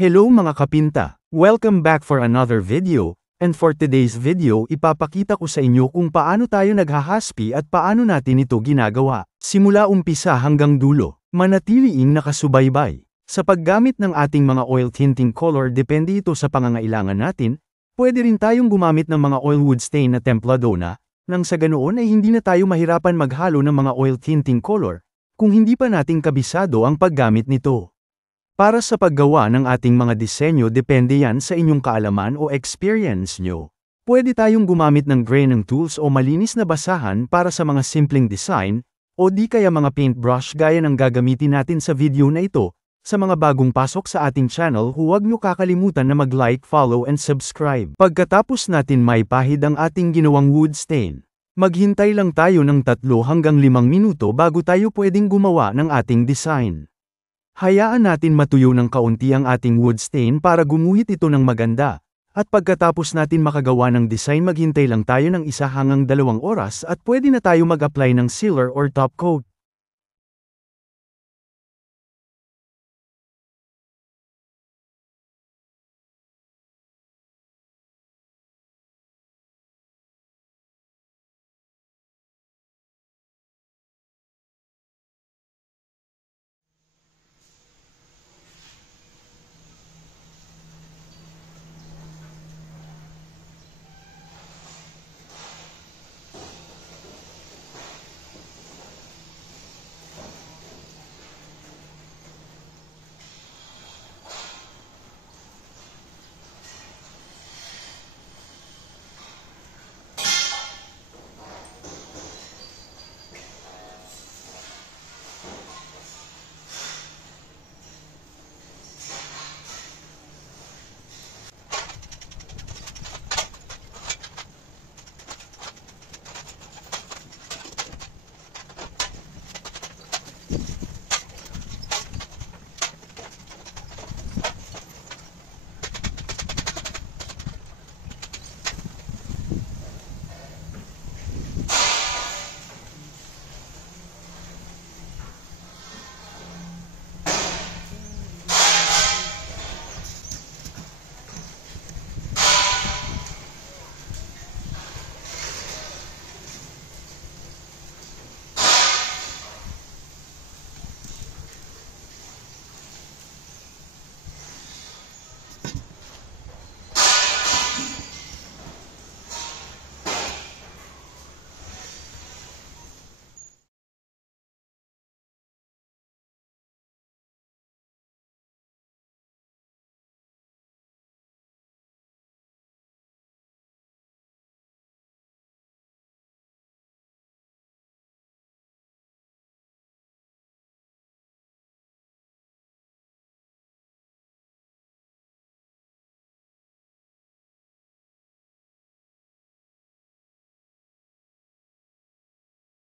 Hello mga kapinta! Welcome back for another video, and for today's video ipapakita ko sa inyo kung paano tayo naghahaspi at paano natin ito ginagawa. Simula umpisa hanggang dulo, manatiliing nakasubaybay. Sa paggamit ng ating mga oil tinting color depende ito sa pangangailangan natin, pwede rin tayong gumamit ng mga oil wood stain na templadona, nang sa ganoon ay hindi na tayo mahirapan maghalo ng mga oil tinting color, kung hindi pa nating kabisado ang paggamit nito. Para sa paggawa ng ating mga disenyo depende yan sa inyong kaalaman o experience nyo. Pwede tayong gumamit ng graining tools o malinis na basahan para sa mga simpleng design, o di kaya mga paintbrush gaya ng gagamitin natin sa video na ito. Sa mga bagong pasok sa ating channel huwag nyo kakalimutan na mag-like, follow and subscribe. Pagkatapos natin maipahid ang ating ginawang wood stain, maghintay lang tayo ng 3 hanggang 5 minuto bago tayo pwedeng gumawa ng ating design. Hayaan natin matuyo ng kaunti ang ating wood stain para gumuhit ito ng maganda, at pagkatapos natin makagawa ng design maghintay lang tayo ng 1 hanggang 2 oras at pwede na tayo mag-apply ng sealer or top coat.